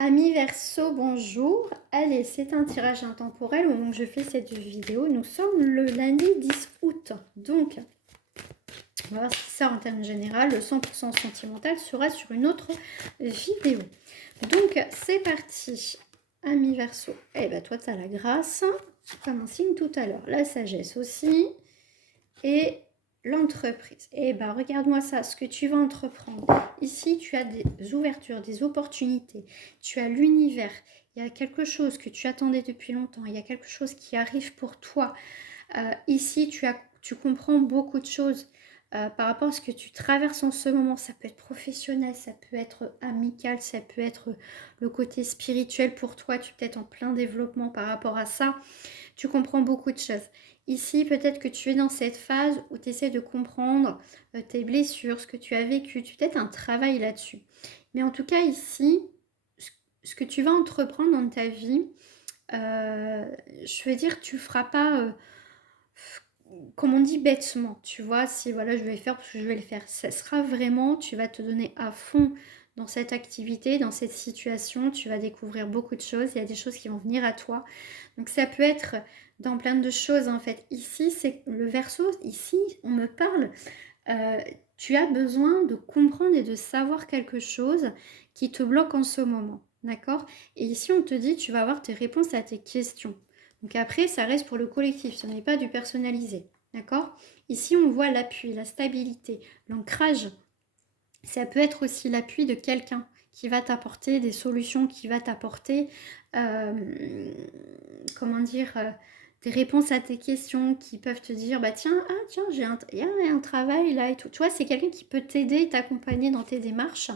Amis Verseau, bonjour. Allez, c'est un tirage intemporel au moment où je fais cette vidéo. Nous sommes le lundi 10 août. Donc, on va voir ce qui sort en termes généraux. Le 100% sentimental sera sur une autre vidéo. Donc, c'est parti. Amis Verseau, eh ben toi, tu as la grâce, comme un signe tout à l'heure. La sagesse aussi. Et l'entreprise. Eh ben, regarde-moi ça, ce que tu vas entreprendre. Ici, tu as des ouvertures, des opportunités. Tu as l'univers. Il y a quelque chose que tu attendais depuis longtemps. Il y a quelque chose qui arrive pour toi. Ici, tu comprends beaucoup de choses par rapport à ce que tu traverses en ce moment. Ça peut être professionnel, ça peut être amical, ça peut être le côté spirituel pour toi. Tu es peut-être en plein développement par rapport à ça. Tu comprends beaucoup de choses. Ici, peut-être que tu es dans cette phase où tu essaies de comprendre tes blessures, ce que tu as vécu. Tu peut-être un travail là-dessus. Mais en tout cas, ici, ce que tu vas entreprendre dans ta vie, je veux dire, tu ne feras pas, comme on dit, bêtement. Tu vois, si voilà, je vais le faire parce que je vais le faire. Ça sera vraiment, tu vas te donner à fond dans cette activité, dans cette situation. Tu vas découvrir beaucoup de choses. Il y a des choses qui vont venir à toi. Donc ça peut être dans plein de choses en fait. Ici, c'est le verso. Ici, on me parle. euh, Tu as besoin de comprendre et de savoir quelque chose qui te bloque en ce moment. D'accord? Et ici, on te dit, tu vas avoir tes réponses à tes questions. Donc après, ça reste pour le collectif, ce n'est pas du personnalisé. D'accord? Ici, on voit l'appui, la stabilité, l'ancrage. Ça peut être aussi l'appui de quelqu'un qui va t'apporter des solutions, qui va t'apporter, comment dire, des réponses à tes questions, qui peuvent te dire, bah tiens, il y a un travail là et tout. Tu vois, c'est quelqu'un qui peut t'aider, t'accompagner dans tes démarches.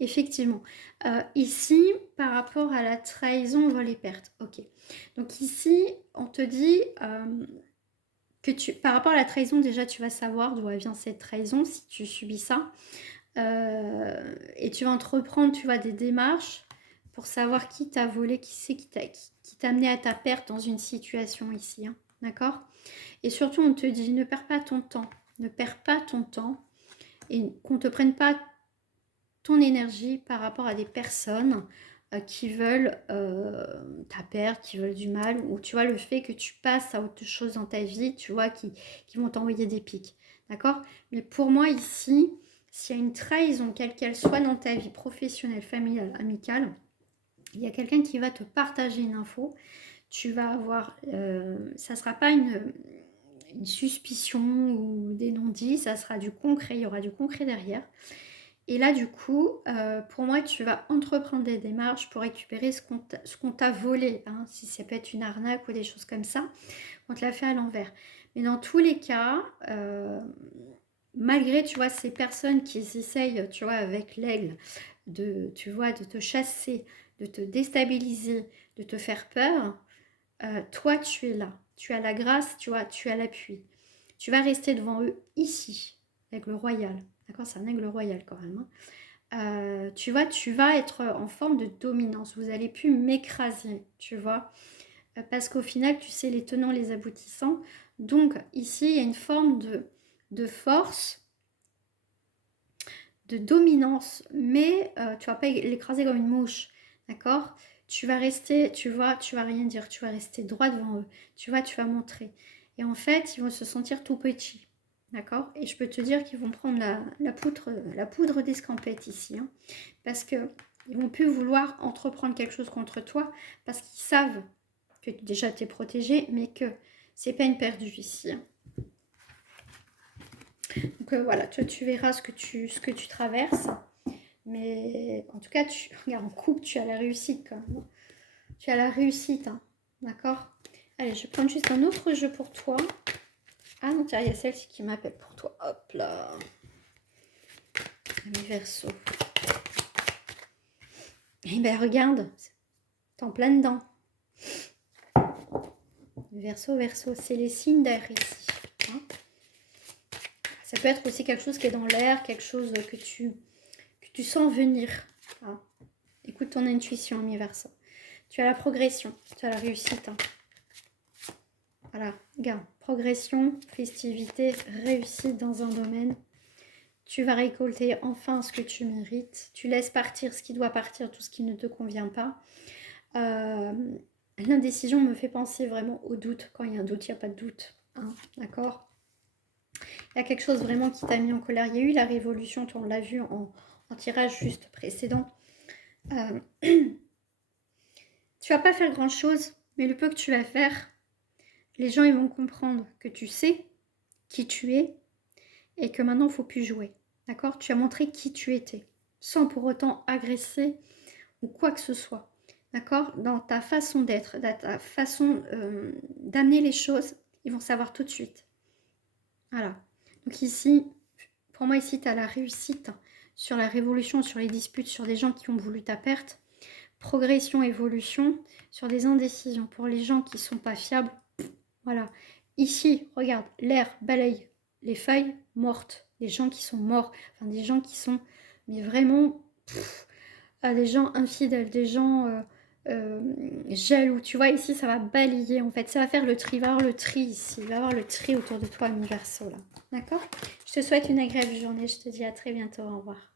Effectivement. Ici, par rapport à la trahison, vol et perte. Ok. Donc ici, on te dit par rapport à la trahison, déjà, tu vas savoir d'où vient cette trahison si tu subis ça. Et tu vas entreprendre, tu vois, des démarches pour savoir qui t'a volé, qui c'est qui t'a amené à ta perte dans une situation ici. Hein, d'accord? Et surtout, on te dit, ne perds pas ton temps. Ne perds pas ton temps et qu'on ne te prenne pas ton énergie par rapport à des personnes qui veulent ta perte, qui veulent du mal, ou tu vois, le fait que tu passes à autre chose dans ta vie, tu vois, qui vont t'envoyer des pics. D'accord? Mais pour moi, ici, s'il y a une trahison, quelle qu'elle soit dans ta vie professionnelle, familiale, amicale, il y a quelqu'un qui va te partager une info. Tu vas avoir, ça ne sera pas une suspicion ou des non-dits, ça sera du concret, il y aura du concret derrière. Et là, du coup, pour moi, tu vas entreprendre des démarches pour récupérer ce qu'on t'a volé. Hein, si ça peut être une arnaque ou des choses comme ça, on te l'a fait à l'envers. Mais dans tous les cas, malgré, tu vois, ces personnes qui essayent, tu vois, avec l'aigle, tu vois, de te chasser, de te déstabiliser, de te faire peur, toi, tu es là. Tu as la grâce, tu vois, tu as l'appui. Tu vas rester devant eux ici, avec le royal. D'accord? C'est un aigle royal quand même. Hein. Tu vois, tu vas être en forme de dominance. Vous allez plus m'écraser, tu vois. Parce qu'au final, tu sais les tenants, les aboutissants. Donc ici, il y a une forme de force, de dominance, mais tu vas pas l'écraser comme une mouche, d'accord? Tu vas rester, tu vas rien dire, tu vas rester droit devant eux. Tu vois, tu vas montrer. Et en fait, ils vont se sentir tout petits, d'accord? Et je peux te dire qu'ils vont prendre la poudre d'escampette ici, hein, parce que ils vont plus vouloir entreprendre quelque chose contre toi, parce qu'ils savent que déjà tu es protégé, mais que c'est pas une perdue ici. Hein. Donc voilà, toi tu verras ce que tu traverses. Mais en tout cas, regarde, en couple, tu as la réussite quand même. Tu as la réussite, hein. D'accord? Allez, je vais prendre juste un autre jeu pour toi. Ah non, tiens, il y a celle-ci qui m'appelle pour toi. Hop là. Ami Verseau. Eh ben regarde, t'es en plein dedans. Verseau, Verseau, c'est les signes d'air ici. Hein, ça peut être aussi quelque chose qui est dans l'air, quelque chose que tu sens venir. Hein. Écoute ton intuition, ami Verseau. Tu as la progression, tu as la réussite. Hein. Voilà, regarde, progression, festivité, réussite dans un domaine. Tu vas récolter enfin ce que tu mérites. Tu laisses partir ce qui doit partir, tout ce qui ne te convient pas. L'indécision me fait penser vraiment au doute. Quand il y a un doute, il n'y a pas de doute. Hein, d'accord? Il y a quelque chose vraiment qui t'a mis en colère. Il y a eu la révolution, on l'a vu en tirage juste précédent. Tu vas pas faire grand chose, mais le peu que tu vas faire, les gens ils vont comprendre que tu sais qui tu es et que maintenant il ne faut plus jouer. D'accord? Tu as montré qui tu étais, sans pour autant agresser ou quoi que ce soit. D'accord? Dans ta façon d'être, dans ta façon d'amener les choses, ils vont savoir tout de suite. Voilà. Donc ici, pour moi ici, tu as la réussite sur la révolution, sur les disputes, sur des gens qui ont voulu ta perte. Progression, évolution, sur des indécisions. Pour les gens qui ne sont pas fiables, voilà. Ici, regarde, l'air balaye les feuilles mortes. Des gens qui sont morts. Enfin, des gens qui sont, mais vraiment, des gens infidèles, des gens jaloux. Tu vois, ici, ça va balayer, en fait. Ça va faire le tri. Il va y avoir le tri ici. Il va y avoir le tri autour de toi, universo, là. D'accord? Je te souhaite une agréable journée. Je te dis à très bientôt. Au revoir.